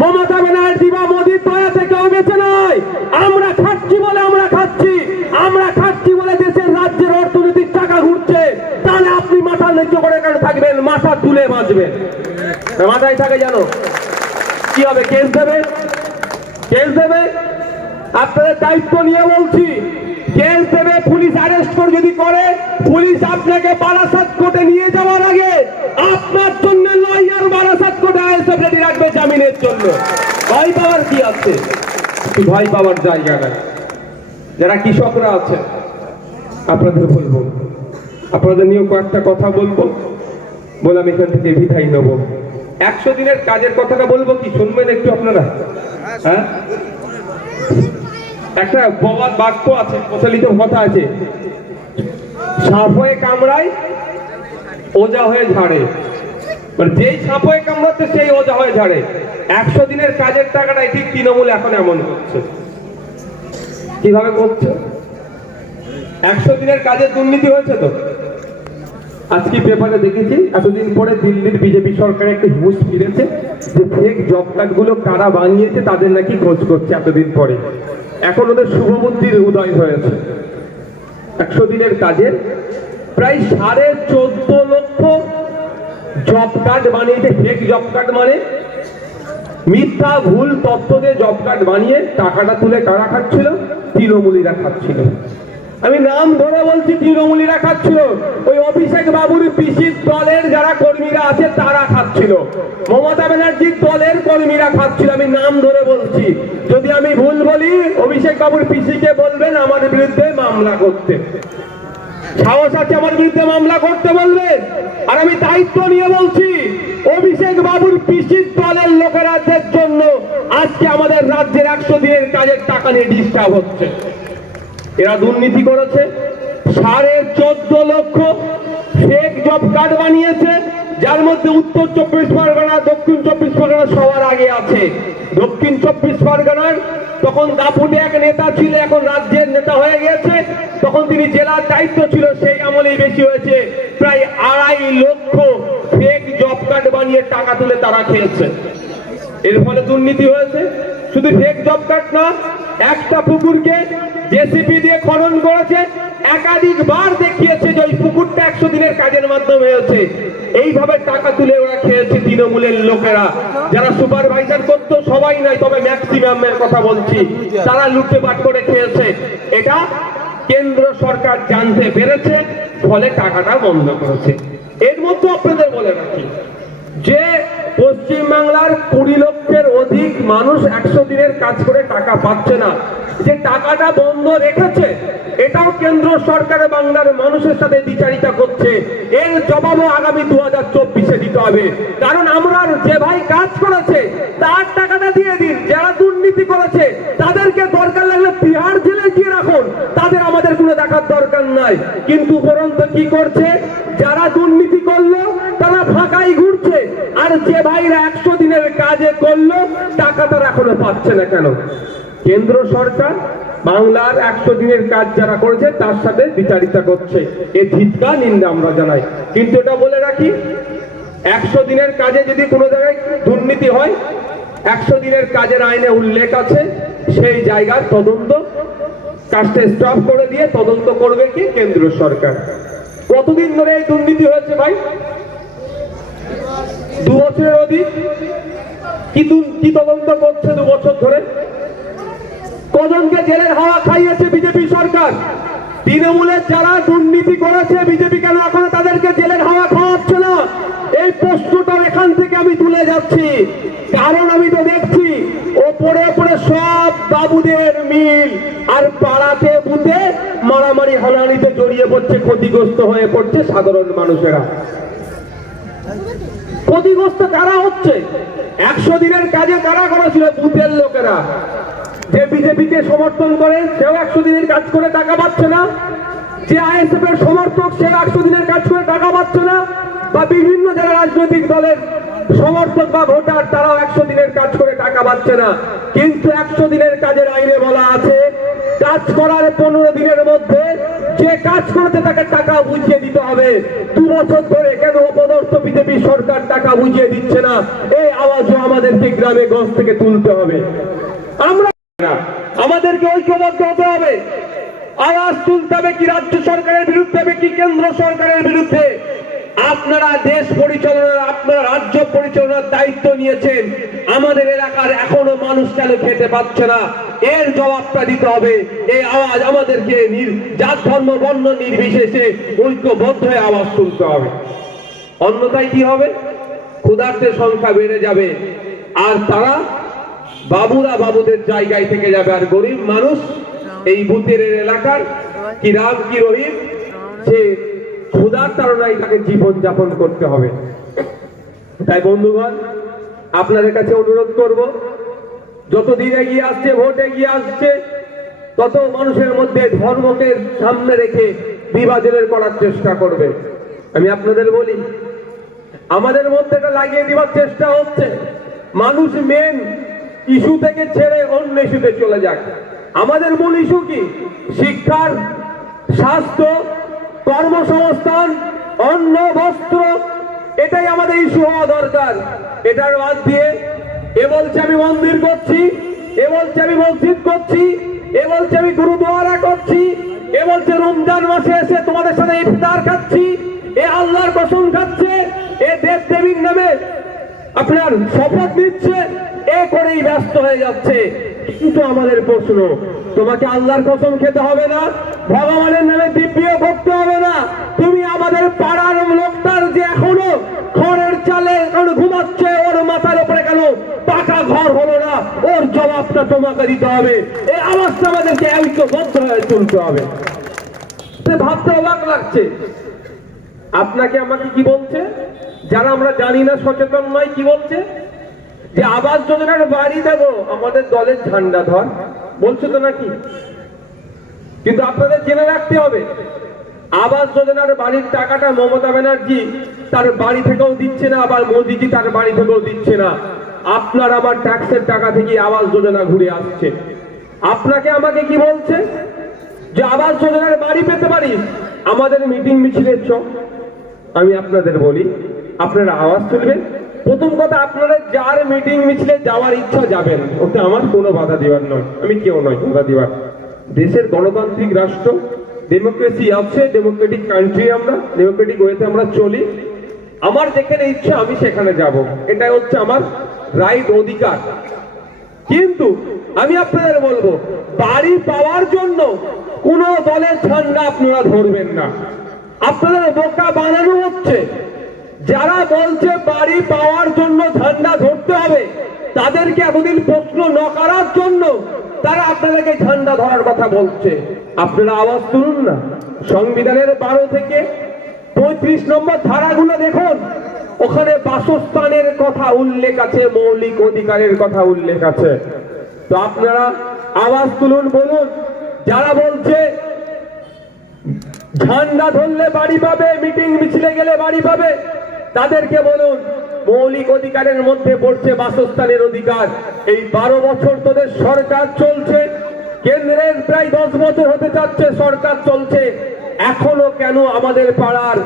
মমতা ব্যানার্জি বা মোদীর দয়া থেকে বেঁচে নয়। আমরা খাচ্ছি বলে আমরা খাচ্ছি। আমরা খাচ্ছি বলে দেশের রাজ্যের অর্থনীতির টাকা ঘুরছে। তাহলে আপনি মাথা নিচু করে কেন থাকবেন? মাথা তুলে বাঁচবেন। মাথায় থাকে জানো কি হবে, কেস দেবে? কেস দেবে? আপনাদের দায়িত্ব নিয়ে বলছি। কেস দেবে, পুলিশ অ্যারেস্ট করে যদি করে, পুলিশ আপনাকে বারাসাত কোর্টে নিয়ে যাওয়ার আগে আপনার জন্য লয়ার বারাসাত কোর্টে আইএসএফ রেডি রাখবে জামিনের জন্য ভয় পাওয়ার কি আছে? ভয় পাওয়ার জায়গা নাই। যারা কৃষকরা আছে আপনাদের বলব, আপনাদের নিয়েও কয়েকটা কথা বলব, বলে আমি এখান থেকে বিদায় নেব। একশো দিনের কাজের কথাটা বলব কি, শুনবেন একটু আপনারা? হ্যাঁ? একটা বলার বাক্য আছে, প্রচলিত কথা আছে। সাপ হয়ে কামড়ায়, ওজা হয়ে ঝাড়ে। যেই সাপ হয়ে কামড়াচ্ছে, সেই ঝাড়ে। একশো দিনের কাজের টাকাটা ঠিক তৃণমূল এখন এমন করছে। কীভাবে করছে? একশো দিনের কাজের দুর্নীতি হয়েছে তো? আজকে পেপারে দেখেছি? এতদিন পরে দিল্লির বিজেপি সরকার একটা হিউজ ফিরেছে যে ফেক জব কার্ডগুলো কারা বানিয়েছে তাদের নাকি খোঁজ করছে এতদিন পরে। এখন ওদের শুভবুদ্ধির উদয় হয়েছে। একশো দিনের কাজের প্রায় সাড়ে চোদ্দ লক্ষ জব কার্ড বানিয়েছে ফেক জব কার্ড মানে? মিথ্যা, ভুল তথ্য দিয়ে জব কার্ড বানিয়ে টাকাটা তুলে কারা খাচ্ছিল? তৃণমূলীরা খাচ্ছিল। আমি নাম ধরে বলছি, তৃণমূলীরা খাচ্ছিল। ওই অভিষেক বাবুর পিসির দলের যারা কর্মীরা আছে, তারা খাচ্ছিল। মমতা ব্যানার্জির দলের কর্মীরা খাচ্ছিল, আমি নাম ধরে বলছি। যদি আমি ভুল বলি, অভিষেক বাবুর পিসিকে বলবেন, আমার বিরুদ্ধে মামলা করতে। সাহস আছে আমার বিরুদ্ধে মামলা করতে বলবেন আর আমি দায়িত্ব নিয়ে বলছি, অভিষেক বাবুর পিসির দলের জন্য আজকে আমাদের রাজ্যের একশো দিনের কাজের টাকা নিয়ে ডিস্টার্ব হচ্ছে। এরা দুর্নীতি করেছে, সাড়ে চোদ্দ লক্ষ ফেক জব কার্ড বানিয়েছে, যার মধ্যে উত্তর চব্বিশ পরগনা, দক্ষিণ চব্বিশ পরগনা সবার আগে আছে। দক্ষিণ চব্বিশ পরগনার তখন দাপুটে এক নেতা ছিল, এখন রাজ্যের নেতা হয়ে গেছে তখন তিনি জেলার দায়িত্ব ছিল, সেই আমলেই বেশি হয়েছে। প্রায় আড়াই লক্ষ ফেক জব কার্ড বানিয়ে টাকা তুলে তারা খেয়েছে। এর ফলে দুর্নীতি হয়েছে। শুধু ফেক জব কার্ড না, একটা পুকুরকে জেসিপি দিয়ে খনন করেছে, একাধিকবার দেখিয়েছে যে ওই পুকুরটা একশো দিনের কাজের মাধ্যমে হয়েছে। এইভাবে টাকা তুলে ওরা খেয়েছে তৃণমূলের লোকেরা। যারা সুপারভাইজার করতো সবাই নাই তবে ম্যাক্সিমামের কথা বলছি। তারা লুটেপাট করে খেয়েছে। এটা কেন্দ্র সরকার জানতে পেরেছে, ফলে টাকাটা বন্ধ করেছে। এর মধ্যে আপনাদের বলে রাখি, যে পশ্চিমবাংলার কুড়ি লক্ষের অধিক মানুষ একশো দিনের কাজ করে টাকা পাচ্ছে না। যে টাকাটা বন্ধ রেখেছে, এটাও কেন্দ্র সরকার বাংলার মানুষের সাথে দ্বিচারিতা করছে। এর জবাবও আগামী দু হাজার চব্বিশে দিতে হবে। কারণ আমরা যে ভাই কাজ করেছে, তার টাকাটা দিয়ে দিন। যারা দুর্নীতি করেছে, তাদেরকে দরকার লাগলে তিহার জেলে গিয়ে রাখুন। তাদের আমাদের কোনো দেখার দরকার নাই। কিন্তু উপরন্ত কি করছে? যারা দুর্নীতি করল তারা ফাঁকাই ঘুরছে। আর যে ভাইরা একশো দিনের কাজে করল, টাকা তারা এখনও পাচ্ছে না কেন? কেন্দ্র সরকার, বাংলার একশো দিনের কাজ যারা করেছে, তার সাথে বিচারিতা করছে। এ ধিৎকা নিন্দা আমরা জানাই। কিন্তু এটা বলে রাখি, একশো দিনের কাজে যদি কোনো জায়গায় দুর্নীতি হয়, একশো দিনের কাজের আইনে উল্লেখ আছে, সেই জায়গার তদন্ত কাজটা স্টপ করে দিয়ে তদন্ত করবে কি কেন্দ্র সরকার? কতদিন ধরে এই দুর্নীতি হয়েছে ভাই? দু বছরের অধিক? কি তদন্ত করছে দু বছর ধরে? কজনকে জেলের হাওয়া খাইয়েছে বিজেপি সরকার? তৃণমূলের যারা দুর্নীতি করেছে, বিজেপি কেন এখনও তাদেরকে জেলের হাওয়া খাওয়াচ্ছে না? এই প্রশ্নটা এখান থেকে আমি তুলে যাচ্ছি। কারণ আমি তো দেখছি, ওপরে ওপরে সব বাবুদের মিল, আর পাড়াতে বুতে মারামারি হানাহানিতে জড়িয়ে পড়ছে, ক্ষতিগ্রস্ত হয়ে পড়ছে সাধারণ মানুষেরা। ক্ষতিগ্রস্ত কারা হচ্ছে? একশো দিনের কাজে কারা করেছিল বুথের লোকেরা। যে বিজেপিকে সমর্থন করে, সেও একশো দিনের কাজ করে টাকা পাচ্ছে না। যে আইএসএফ এর সমর্থক সে একশো দিনের কাজ করে টাকা পাচ্ছে না। বা বিভিন্ন যারা রাজনৈতিক দলের সমর্থক বা ভোটার, তারাও একশো দিনের কাজ করে টাকা পাচ্ছে না। কিন্তু একশো দিনের কাজের আইনে বলা আছে, কাজ করার পনেরো দিনের মধ্যে কাজ করতে তাকে টাকা বুঝিয়ে দিতে হবে। দু বছর ধরে কেন অপদর্থ বিজেপি সরকার টাকা বুঝিয়ে দিচ্ছে না? এই আওয়াজও আমাদেরকে গ্রামে গঞ্জ থেকে তুলতে হবে। আমরা আমাদেরকে ঐক্যবদ্ধ হতে হবে। আওয়াজ তুলতে হবে কি রাজ্য সরকারের বিরুদ্ধে হবে কি কেন্দ্র সরকারের বিরুদ্ধে? আপনারা দেশ পরিচালনার, আপনারা রাজ্য পরিচালনার দায়িত্ব নিয়েছেন। আমাদের এলাকার এখনও মানুষ কেন খেতে পাচ্ছে না। এর জবাবটা দিতে হবে। এই আওয়াজ আমাদেরকে জাত, ধর্ম, বর্ণ নির্বিশেষে ঐক্যবদ্ধ হয়ে আওয়াজ তুলতে হবে। অন্যথায় কি হবে? ক্ষুধার্তের সংখ্যা বেড়ে যাবে। আর তারা বাবুরা বাবুদের জায়গায় থেকে যাবে। আর গরিব মানুষ এই বুথের এলাকার কি রাম, কি রহিম, সে ক্ষুধার তাড়নায় তাকে জীবন যাপন করতে হবে। তাই বন্ধুগণ, আপনাদের কাছে অনুরোধ করব, যতদিন এগিয়ে আসছে, ভোট এগিয়ে আসছে, তত মানুষের মধ্যে ধর্মকে সামনে রেখে বিভাজনের করার চেষ্টা করবে। আমি আপনাদের বলি, আমাদের মধ্যে এটা লাগিয়ে দেওয়ার চেষ্টা হচ্ছে। মানুষ মেন ইস্যু থেকে ছেড়ে অন্য ইস্যুতে চলে যাক। আমাদের মূল ইস্যু কি? শিক্ষার, স্বাস্থ্য কর্মসংস্থান, অন্ন, বস্ত্র, এটাই আমাদের ইস্যু হওয়া দরকার। এটার বাদ দিয়ে এ বলছে আমি মন্দির করছি, এ বলছে আমি মসজিদ করছি, এ বলছে আমি গুরুদুয়ারা করছি, এ বলছে রমজান মাসে এসে তোমাদের সাথে ইফতার খাচ্ছি, এ আল্লাহর কসম খাচ্ছে, এ দেব দেবীর নামে আপনার শপথ নিচ্ছে, এ করেই ব্যস্ত হয়ে যাচ্ছে। কিন্তু আমাদের প্রশ্ন। তোমাকে আল্লাহর কসম খেতে হবে না, ভগবানের নামে দিব্য করতে হবে না। তুমি আমাদের পাড়ার লোকটার যে এখনও খড়ের চালে ঘুমাচ্ছে, ওর মাথার উপরে কেন পাকা ঘর হলো না? ওর জবাবটা তোমাকে দিতে হবে। এই আওয়াজটা আমাদেরকে ঐক্যবদ্ধ হয়ে তুলতে হবে। ভাবতে অবাক লাগছে। আপনাকে আমাকে কি বলছে? যারা আমরা জানি না, সচেতন নয়, কি বলছে? যে আবাস যোজনার বাড়ি দেব, আমাদের দলের ঝান্ডা ধর। বলছে তো নাকি? কিন্তু আপনাদের জেনে রাখতে হবে, আবাস যোজনার বাড়ির টাকাটা মমতা ব্যানার্জি তার বাড়ি থেকেও দিচ্ছে না, আবার মোদিজি তার বাড়ি থেকেও দিচ্ছে না। আপনার আমার ট্যাক্সের টাকা থেকে আবাস যোজনা ঘুরে আসছে। আপনাকে আমাকে কি বলছে? যে আবাস যোজনার বাড়ি পেতে পারিস, আমাদের মিটিং মিছিলের চোখ আমি আপনাদের বলি, আপনারা আওয়াজ তুলবেন। প্রথম কথা, আপনারা যার মিটিং মিছিলে যাওয়ার ইচ্ছা যাবেন, ওতে আমার কোনো বাধা দেওয়ার নয়। আমি কেউ নয় বাধা দেওয়ার। দেশের গণতান্ত্রিক রাষ্ট্র ডেমোক্রেসি আছে ডেমোক্রেটিক কান্ট্রি আমরা ডেমোক্রেটিক ওয়েতে আমরা চলি। আমার যেখানে ইচ্ছা, আমি সেখানে যাব। এটাই হচ্ছে আমার রাইট অধিকার। কিন্তু আমি আপনাদের বলব, বাড়ি পাওয়ার জন্য কোন দলের ঝান্ডা আপনারা ধরবেন না। আপনাদের বোকা বানানো হচ্ছে। যারা বলছে বাড়ি পাওয়ার জন্য ঝান্ডা ধরতে হবে, তাদেরকে এতদিন প্রশ্ন ন করার জন্য তারা আপনাদেরকে ঝান্ডা ধরার কথা বলছে। আপনারা আওয়াজ তুলুন না। সংবিধানের বারো থেকে পঁয়ত্রিশ নম্বর ধারাগুলো দেখুন। ওখানে বাসস্থানের কথা উল্লেখ আছে, মৌলিক অধিকারের কথা উল্লেখ আছে। তো আপনারা আওয়াজ তুলুন, বলুন। যারা বলছে ঝান্ডা ধরলে বাড়ি পাবে, মিটিং মিছিলে গেলে বাড়ি পাবে তাদেরকে বলুন, মৌলিক অধিকারের মধ্যে পড়ছে বাসস্থানের অধিকার। এই বারো বছর তোদের সরকার চলছে, কেন্দ্রের প্রায় দশ বছর হতে যাচ্ছে, সরকার চলছে। এখনও কেন আমাদের পাড়ার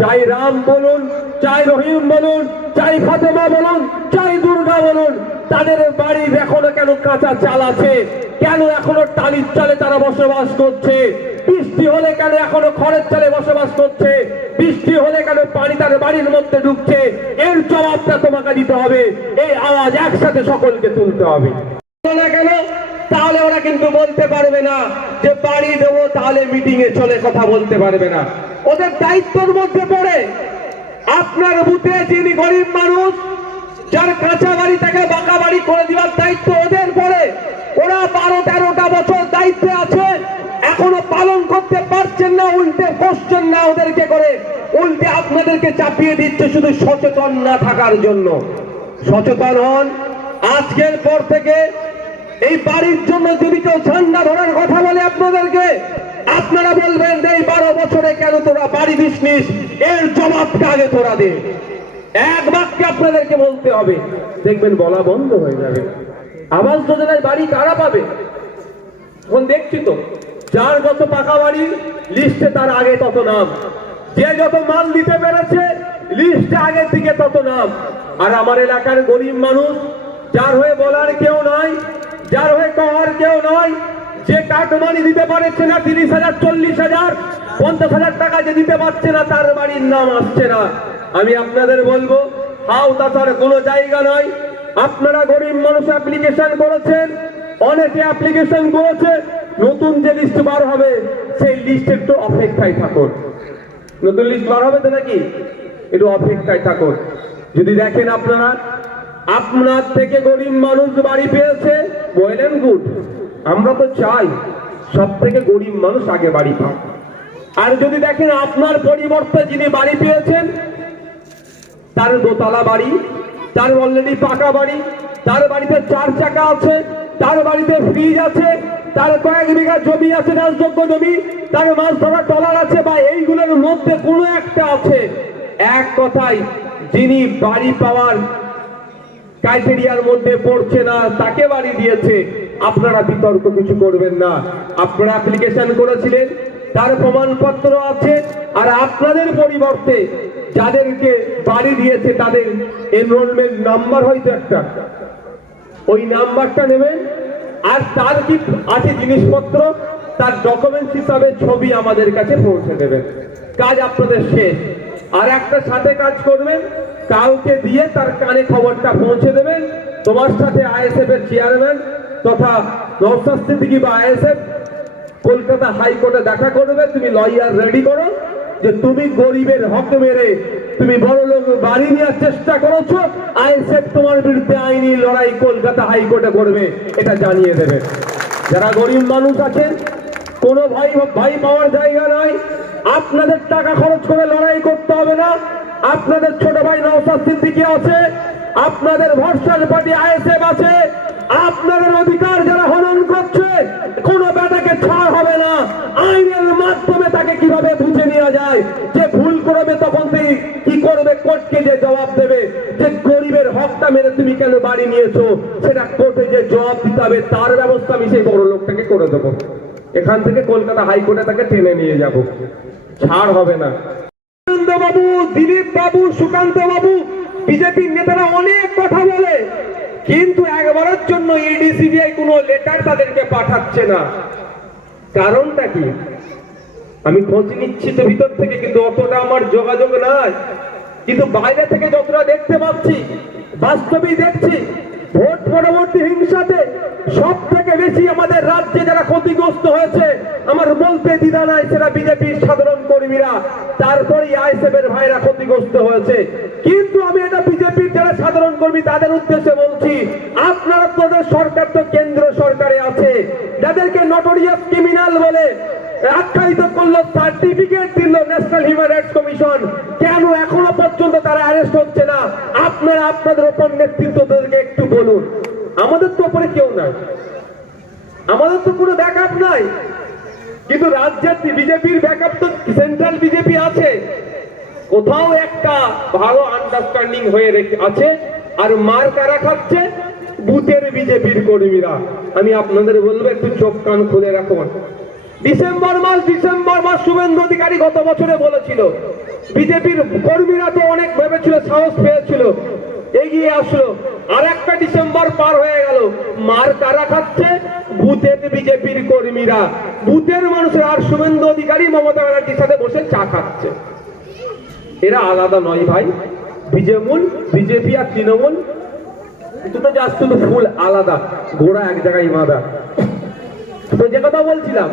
চাই রাম বলুন, চাই রহিম বলুন, চাই ফাতেমা বলুন, চাই দুর্গা বলুন, তাদের বাড়ির এখনও কেন কাঁচা চাল আছে? কেন এখনও টালির চালে তারা বসবাস করছে? বৃষ্টি হলে কেন এখনও খড়ের চালে বসবাস করছে? বৃষ্টি হলে কেন পানি তার বাড়ির মধ্যে ঢুকছে? এর জবাবটা তোমাকে দিতে হবে। এই আওয়াজ একসাথে সকলকে তুলতে হবে। কেন? তাহলে ওরা কিন্তু বলতে পারবে না। যে বাড়ি দেবো, তাহলে মিটিং এ চলে কথা বলতে পারবে না। ওদের দায়িত্বর মধ্যে পড়ে। আপনার বুথে যিনি গরিব মানুষ, যার কাঁচা বাড়ি থেকে বাঁকা বাড়ি করে দেওয়ার দায়িত্ব ওদের পড়ে। ওরা বারো তেরোটা বছর দায়িত্বে আছে এখনও পালন করতে পারছেন না উল্টে কোশ্চেন না ওদেরকে করে, উল্টে আপনাদেরকে চাপিয়ে দিচ্ছে শুধু সচেতন না থাকার জন্য। সচেতন হন। আজকের পর থেকে এই বাড়ির জন্য যদি কেউ ঝান্ডা ধরার কথা বলে আপনাদেরকে, আপনারা বলবেন যে এই বারো বছরে কেন তোরা বাড়ি দিসনিস? এর জবাবটা আগে তোরা দে। এক বাক্যে আপনাদেরকে বলতে হবে। দেখবেন বলা বন্ধ হয়ে যাবে। আবাস যোজনায় বাড়ি কারা পাবে? এখন দেখছি তো। যার যত পাকা বাড়ি লিস্টে তার আগে তত নাম। যে যত মাল দিতে পেরেছে, লিস্টে আগের দিকে তত নাম। আর আমার এলাকার গরিব মানুষ, যার হয়ে বলার কেউ নাই, যার হয়ে কহার কেউ নয় যে কাটমানি দিতে পারছে না, তিরিশ হাজার, চল্লিশ হাজার, পঞ্চাশ হাজার টাকা যে দিতে পারছে না, তার বাড়ির নাম আসছে না। আমি আপনাদের বলব, হাও তাছার কোনো জায়গা নয় আপনারা গরিব মানুষ অ্যাপ্লিকেশন করেছেন, অনেকে অ্যাপ্লিকেশন করেছে নতুন যে লিস্ট বার হবে, সেই লিস্ট একটু অপেক্ষায় থাকুন। নতুন লিস্ট বার হবে তো নাকি? একটু অপেক্ষায় থাকুন। যদি দেখেন আপনারা, আপনার থেকে গরিব মানুষ বাড়ি পেয়েছে অ্যান্ড গুড। আমরা তো চাই সব থেকে গরিব মানুষ আগে বাড়ি পাক। আর যদি দেখেন আপনার পরিবর্তে যিনি বাড়ি পেয়েছেন, তার দোতলা বাড়ি, তার অলরেডি পাকা বাড়ি, তার বাড়িতে চার চাকা আছে, তার বাড়িতে ফ্রিজ আছে তার কয়েক বিঘা জমি আছে চাষযোগ্য জমি, তার মাছ ধরা টলার আছে বা এইগুলোর মধ্যে কোনো একটা আছে। এক কথায়, যিনি বাড়ি পাওয়ার ক্রাইটেরিয়ার মধ্যে পড়ছে না, তাকে বাড়ি দিয়েছে, আপনারা বিতর্ক কিছু করবেন না। আপনারা অ্যাপ্লিকেশন করেছিলেন, তার প্রমাণপত্র আছে, আর আপনাদের পরিবর্তে যাদেরকে বাড়ি দিয়েছে, তাদের এনরোলমেন্ট নাম্বার হয়তো একটা। ওই নাম্বারটা নেবেন আর তার কি আছে জিনিসপত্র? তার ডকুমেন্টস হিসাবে ছবি আমাদের কাছে পৌঁছে দেবেন কাজ আপনাদের শেষ। আর একটা সাথে কাজ করবেন, কাউকে দিয়ে তার কানে খবরটা পৌঁছে দেবেন। তোমার সাথে আইএসএফ এর চেয়ারম্যান তথা নৌসাদ সিদ্দিকী বা আইএসএফ কলকাতা হাইকোর্টে দেখা করবে। তুমি লয়ার রেডি করো যে তুমি গরিবের হক মেরে তুমি বড় লোক বাড়ি নেওয়ার চেষ্টা করেছ? আইএসএফ তোমার বিরুদ্ধে আইনি লড়াই কলকাতা হাইকোর্টে করবে, এটা জানিয়ে দেবে। যারা গরিব মানুষ আছেন, কোনো ভাই ভাই পাওয়ার জায়গা নয় আপনাদের টাকা খরচ করে লড়াই করতে হবে না। আপনাদের ছোট ভাই নওসাদ সিদ্দিকী আছে, আপনাদের ভরসার পার্টি আইএসএফ আছে। আপনাদের অধিকার যারা হনন করছে, কোনো বেটাকে ছাড় হবে না। আইনের মাধ্যমে তাকে কীভাবে বুঝে নেওয়া যায় যে ভুল করবে তখন তুই কি করবে কোর্টকে যে জবাব দেবে যে গরিবের হকটা মেরে কেন বাড়ি নিয়েছো, সেটা কোর্টে যে জবাব দিতে হবে, তার ব্যবস্থা আমি সেই বড় লোকটাকে করে দেবো। এখান থেকে কলকাতা হাইকোর্টে তাকে টেনে নিয়ে যাব। ছাড় হবে না। বাবু দিলীপ বাবু সুকান্ত বাবু বিজেপির নেতারা অনেক কথা বলে, কিন্তু একবারের জন্য ইডি সিবিআই কোনো লেটার তাদেরকে পাঠাচ্ছে না। কারণটা কি? আমি খোঁজ নিচ্ছি তো ভিতর থেকে, কিন্তু অতটা আমার যোগাযোগ নাই। কিন্তু বাইরে থেকে যতটা দেখতে পাচ্ছি বাস্তবেই দেখছি ভোট পরবর্তী হিংসাতে সব থেকে বেশি আমাদের রাজ্যে যারা ক্ষতিগ্রস্ত হয়েছে, আমার বলতে দ্বিধা নাই সেটা বিজেপির সাধারণ কর্মীরা। তারপরেই আইসেফের ভাইরা ক্ষতিগ্রস্ত হয়েছে। কিন্তু আমি এটা সাধারণ কর্মী তাদের উদ্দেশ্যে বলছি, আপনারা তোদের সরকার তো কেন্দ্র সরকারে আছে। যাদেরকে নটোরিয়াস ক্রিমিনাল বলে আখ্যায়িত করল সার্টিফিকেট দিল ন্যাশনাল হিউম্যান রাইটস কমিশন কেন এখনও পর্যন্ত তারা অ্যারেস্ট হচ্ছে না? আপনারা আপনাদের ওপর নেতৃত্বদেরকে একটু বলুন। আমাদের তো ওপরে কেউ নাই। আমাদের তো কোনো ব্যাকআপ নাই। কিন্তু রাজ্যের বিজেপির ব্যাকআপ তো সেন্ট্রাল বিজেপি আছে। কোথাও একটা ভালো আন্ডারস্ট্যান্ডিং হয়ে আছে, আর মার কারা খাচ্ছে? বুথের বিজেপির কর্মীরা। আমি আপনাদের বলব, একটু চোখ কান খুলে রাখুন। ডিসেম্বর মাস ডিসেম্বর মাস শুভেন্দু অধিকারী গত বছরে বলেছিল, বিজেপির কর্মীরা তো অনেক ভেবেছিল, সাহস পেয়েছিল, এগিয়ে আসলো। আর একটা ডিসেম্বর পার হয়ে গেল। মার কারা খাচ্ছে? বুথের বিজেপির কর্মীরা। বুথের মানুষের, আর শুভেন্দু অধিকারী মমতা ব্যানার্জির সাথে বসে চা খাচ্ছে। এরা আলাদা নয় ভাই। বিজেমূল বিজেপি আর তৃণমূল। দুটো জাস্ট ফুল আলাদা, গোড়া এক জায়গায় বাঁধা। তো যে কথা বলছিলাম